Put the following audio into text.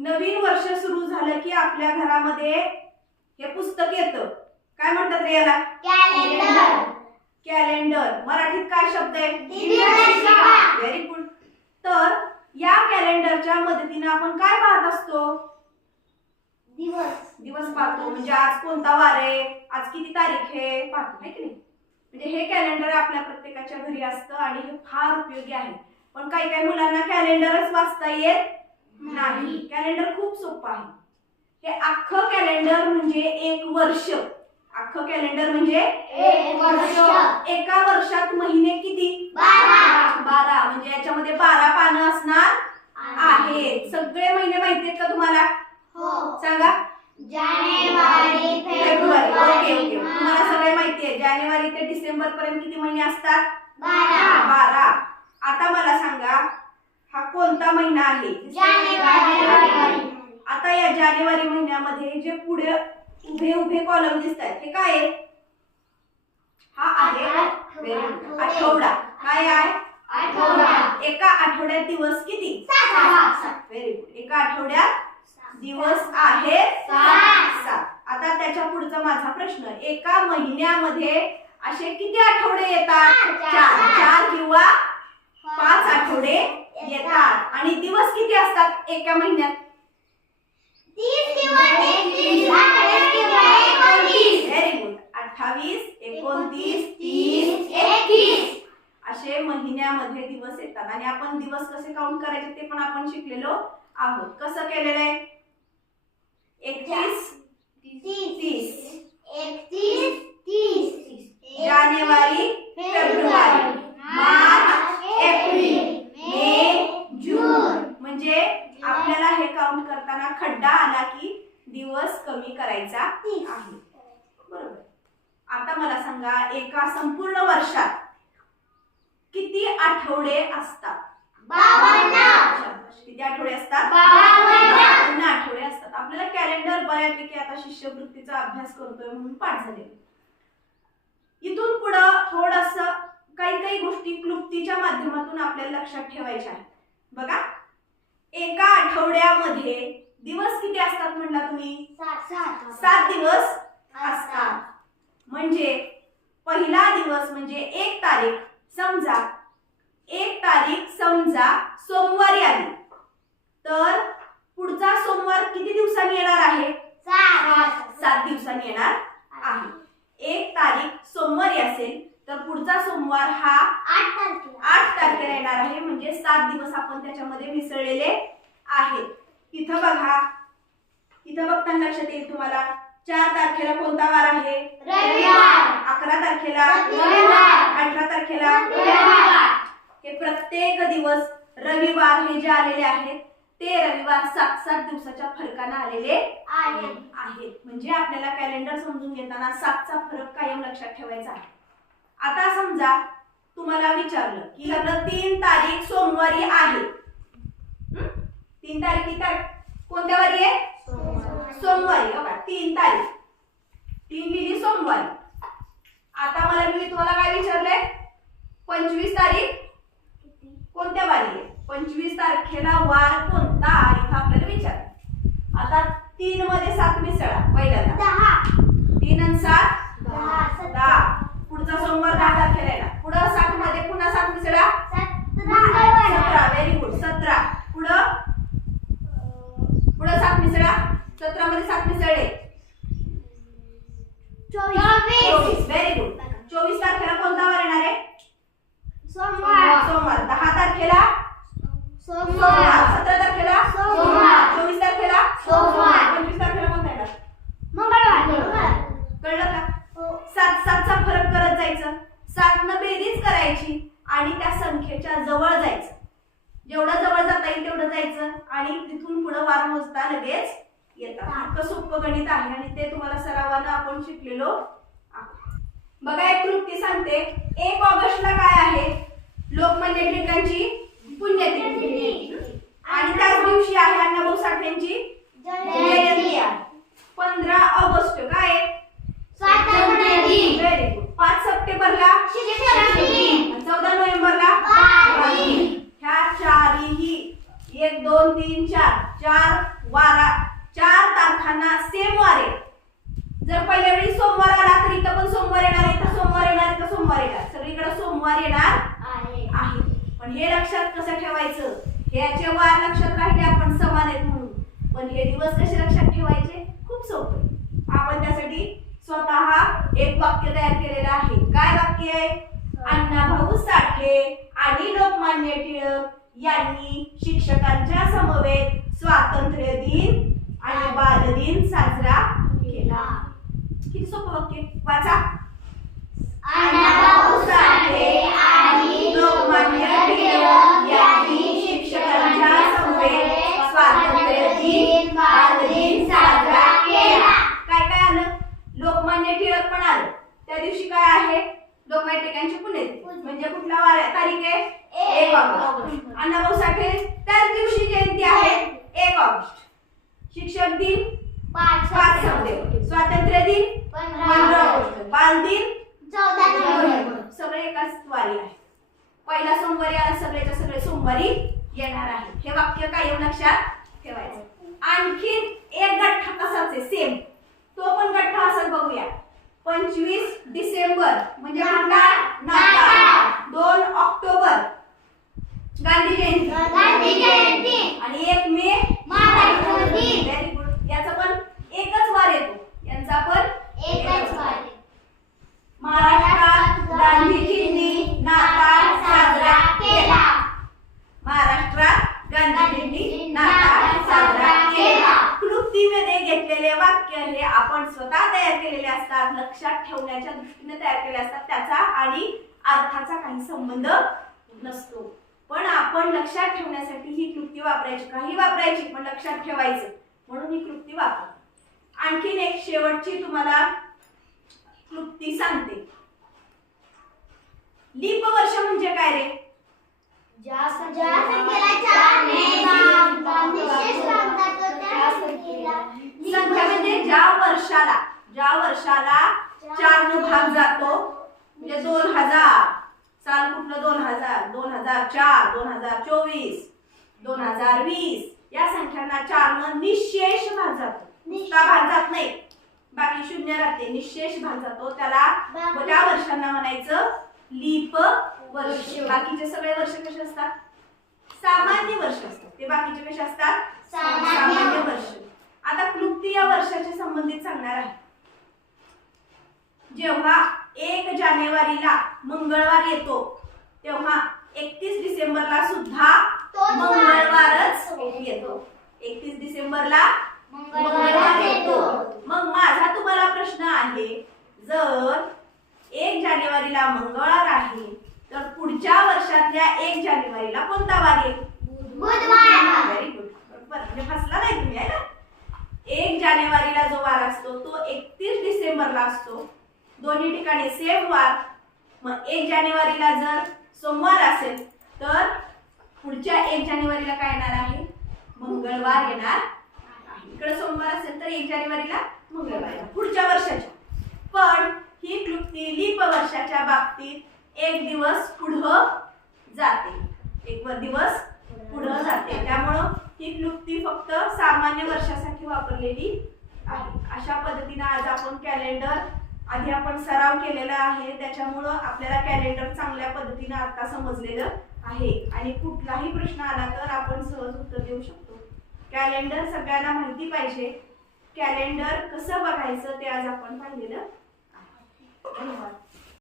नवीन वर्ष सुरू झालं की आपल्या घरामध्ये हे पुस्तक येतं. काय म्हणतात रे याला? कॅलेंडर. कॅलेंडर. मराठीत काय शब्द आहे? दिनदर्शिका. Very good. तर या कॅलेंडरच्या मदतीने आपण काय पाहत असतो? दिवस पाहतो. म्हणजे आज कोणता वार आहे, आज किती तारीख आहे पाहतो, आहे की नाही? म्हणजे हे कॅलेंडर आपल्या प्रत्येकाच्या घरी असतं आणि हे फार उपयोगी आहे. पण काही काही मुलांना कॅलेंडरच वाचता येत नाही. कॅलेंडर खूप सोपं आहे. हे अख्खं कॅलेंडर म्हणजे एक वर्ष. अख्खं कॅलेंडर म्हणजे एक वर्ष. एका वर्षात महिने किती? 12. म्हणजे याच्यामध्ये 12 पानं असणार आहेत. सगळे महिने माहिती आहेत का तुम्हाला? हो. सांगा. जानेवारी, फेब्रुवारी. Okay okay. मार्च. तुम्हाला सगळे माहिती आहे. जानेवारी ते डिसेंबर पर्यंत किती महिने असतात? 12. आता मला सांगा, हा कोणता महिना आहे? जानेवारी. आता या जानेवारी महिन्यामध्ये जे पुढे उभे उभे कॉलम दिसत आहेत, हे काय आहे? हा आहे आठवडा. काय आहे? आठवडा. एका आठवड्यात दिवस किती? 7. Very good. एका आठवड्यात दिवस आहेत 7. आता त्याच्या पुढचा माझा प्रश्न, एका महिन्यामध्ये असे किती आठवडे येतात? 4 किंवा 5 आठवडे येतात. आणि दिवस किती असतात एका महिन्यात? 30 किंवा 31, 28 किंवा 29. Very good. 28, 29, 30, 31 असे महिन्यामध्ये दिवस येतात. आणि आपण दिवस कसे काउंट करायचे ते पण आपण शिकलेलो आहोत. कसं केलेलं आहे? 31, 30. 31, 30. जानेवारी, फेब्रुवारी, मार्च, एप्रिल, मे, जून. म्हणजे आपल्याला हे काउंट करताना खड्डा आला की दिवस कमी करायचा आहे. बरोबर. आता मला सांगा, एका संपूर्ण वर्षात किती आठवडे असतात? 52. किती आठवडे असतात? 52 आठवडे असतात. आपल्याला कॅलेंडर बऱ्यापैकी आता शिष्यवृत्तीचा अभ्यास करतोय म्हणून पाठ झाले. इथून पुढं थोडंसं काही काही गोष्टी क्लुप्तीच्या माध्यमातून आपल्याला लक्षात ठेवायच्या आहेत. बघा, एका आठवड्यामध्ये दिवस किती असतात म्हटला तुम्ही? 7 दिवस असतात. म्हणजे पहिला दिवस म्हणजे 1 तारीख. समजा 1 तारीख सोमवारी आली तर पुढचा सोमवार किती दिवसांनी येणार आहे? 7 दिवसांनी येणार आहे. 1 तारीख सोमवारी असेल तर पुढचा सोमवार हा 8 तारखेला येणार आहे. म्हणजे 7 दिवस आपण त्याच्यामध्ये मिसळलेले आहेत. इथं बघा, इथं बघताना लक्षात येईल तुम्हाला 4 तारखेला कोणता वार आहे? रविवार. 11 तारखेला रविवार. 18 तारखेला रविवार. हे प्रत्येक दिवस रविवार हे जे आलेले आहेत ते रविवार 7 दिवसाच्या फरकाने आलेले आहेत. म्हणजे आपल्याला कॅलेंडर समजून घेताना 7चा फरक कायम लक्षात ठेवायचा आहे. आता समजा तुम्हाला विचारलं की 3 तारीख सोमवारी आहे. 3 तारीख ही कोणत्या वारी आहे? सोमवारी. बघा, 3 तारीख, 3 लिहिली सोमवारी. आता मी तुम्हाला काय विचारलंय? 25 तारीख कोणत्या वारी आहे? 25 तारखेला वार कोणता? इथं आपल्याला विचार. आता 3 मध्ये 7 मिसळा. पहिल्यांदा 3 आणि 7 10. पुढचा सोमवार 10 तारखेला येणार. पुढं 7 मध्ये पुन्हा 7 मिसळा. 17. Very good. 17. पुढं 7 मिसळा. 17 मध्ये 7 मिसळले. 24. Very good. 24 तारखेला कोणता वार येणार आहे? सोमवार. 10 तारखेला सोमवार. 17 तारखेला सोमवार. 24 तारखेला सोमवार. 25 तारखेला कोणता येणार? मंगळवार. कळलं का? 7चा फरक करत जायचं. 7 न बेरीज करायची आणि त्या संख्येच्या जवळ जायचं. जेवढं जवळ जाता येईल तेवढं जायचं आणि तिथून पुढे वार मोजता लगेच येतात. इतकं सोपं गणित आहे आणि ते तुम्हाला सरावानं आपण शिकलेलो आहोत. बघा, एक कृती सांगते. 1 ऑगस्टला काय आहे? लोकमान्य टिळकांची पुण्यतिथी. आणि त्याच दिवशी आहे अण्णाभाऊ साठेंची जयंती आहे. 15 ऑगस्ट काय आहे? स्वातंत्र्य दिन. Very good. 5 सप्टेंबरला शिक्षक दिन. 14 नोव्हेंबरला बाल दिन. ह्या चारही 1 2 3 4 4 तारखांना सेम वार आहे. जर पहिल्या वेळी सोमवार आला तर इथं पण सोमवार येणार, इथं सोमवार येणार, इथं सोमवार येणार, सगळीकडे सोमवार येणार आहे. पण हे लक्षात कसं ठेवायचं, ह्याचे वार लक्षात राहिले आपण समान आहेत म्हणून, पण हे दिवस कसे लक्षात ठेवायचे, खूप सोपं आहे. आपण त्यासाठी स्वतः एक वाक्य तयार केलेलं आहे. काय वाक्य आहे? अण्णाभाऊ साठे आणि लोकमान्य टिळक यांनी शिक्षकांच्या समवेत स्वातंत्र्य दिन आणि बालदिन साजरा केला. किती सोपं वाक्य, वाचा. अण्णाभाऊ साठे आणि लोकमान्य टिळक यांनी शिक्षकांच्या समवेत स्वातंत्र्य दिन बालदिन साजरा केला. काय काय आलं? लोकमान्य टिळक पण आलं. त्या दिवशी काय आहे? लोकमान्य टिळकांची पुण्यतिथी. म्हणजे कुठला वार आहे, तारीख आहे? 1 ऑगस्ट. अण्णाभाऊ साठे त्याच दिवशी जयंती आहे, 1 ऑगस्ट. शिक्षक दिन 5 सप्टेंबर. स्वातंत्र्य दिन 15 ऑगस्ट. बालदिन 14 नोव्हेंबर. सगळे एकाच वारी आहे. पहिला सोमवारी आला, सगळेच्या सगळे सोमवारी येणार आहे. हे वाक्य कायम लक्षात ठेवायचं. आणखीन एक गठ्ठा कसाच आहे, सेम. तो पण गठ्ठा असाच बघूया. 25 डिसेंबर म्हणजे कुठला? नाताळ. 2 ऑक्टोबर गांधी जयंती. आणि 1 मे महाराष्ट्र दिन. Very good. याचा पण एकच वार येतो, यांचा पण एकच वार. महाराष्ट्रात गांधीजींनी नाताळ साजरा केला. महाराष्ट्रात गांधीजींनी नाताळ साजरा केला. क्लुप्तीमध्ये घेतलेले वाक्य हे आपण स्वतः तयार केलेले असतात, लक्षात ठेवण्याच्या दृष्टीने तयार केले असतात. त्याचा आणि अर्थाचा काही संबंध नसतो, पण आपण लक्षात ठेवण्यासाठी ही क्लुप्ती वापरायची, काही वापरायची पण लक्षात ठेवायचं म्हणून ही क्लुप्ती वापर. आणखीन एक शेवटची तुम्हाला क्लुप्ती सांगते. लीप वर्ष म्हणजे काय रे? ज्या संख्येला 4 ने निश्चित सांगतात तो त्या संख्येला संख्या म्हणजे ज्या वर्षाला 4 ने भाग जातो. म्हणजे 2000 साल कुठलं? 2000, 2004, 2024, 2020 या संख्यांना 4 ने निशेष भाग जातो. नुसता भाग जात नाही, बाकी शून्य राहते, निशेष भाग जातो. त्याला त्या वर्षांना म्हणायचं लीप वर्ष. बाकीचे सगळे वर्ष कसे असतात? सामान्य वर्ष असतात. ते बाकीचे कसे असतात? सामान्य वर्ष. आता क्लुप्ती या वर्षाच्या संबंधित सांगणार आहे. जेव्हा 1 जानेवारीला मंगळवार येतो तेव्हा 31 डिसेंबरला सुद्धा मंगळवारच येतो. 31 डिसेंबरला मंगळवार येतो. मग माझा तुम्हाला प्रश्न आहे, जर 1 जानेवारीला मंगळवार आहे तर पुढच्या वर्षातल्या 1 जानेवारीला कोणता वार येईल? बुधवार. Very good. बरोबर, म्हणजे फसला नाही तुम्ही, आहे ना? 1 जानेवारीला जो वार असतो तो 31 डिसेंबरला असतो. दोन्ही ठिकाणी सेम वार. मग 1 जानेवारीला जर सोमवार असेल तर पुढच्या 1 जानेवारीला काय येणार आहे? मंगळवार येणार आहे. इकडे सोमवार असेल तर 1 जानेवारीला मंगळवार येणार पुढच्या वर्षाच्या. पण ही क्लुप्ती लीप वर्षाच्या बाबतीत 1 दिवस पुढं जाते, 1 दिवस पुढं जाते. त्यामुळं ही क्लुप्ती फक्त सामान्य वर्षासाठी वापरलेली आहे. अशा पद्धतीने आज आपण कॅलेंडर आधी आपण सराव केलेला आहे, त्याच्यामुळं आपल्याला कॅलेंडर चांगल्या पद्धतीने आता समजलेलं आहे आणि कुठलाही प्रश्न आला तर आपण सहज उत्तर देऊ शकतो. कॅलेंडर सगळ्यांना माहिती पाहिजे. कॅलेंडर कसं बघायचं ते आज आपण पाहिलेलं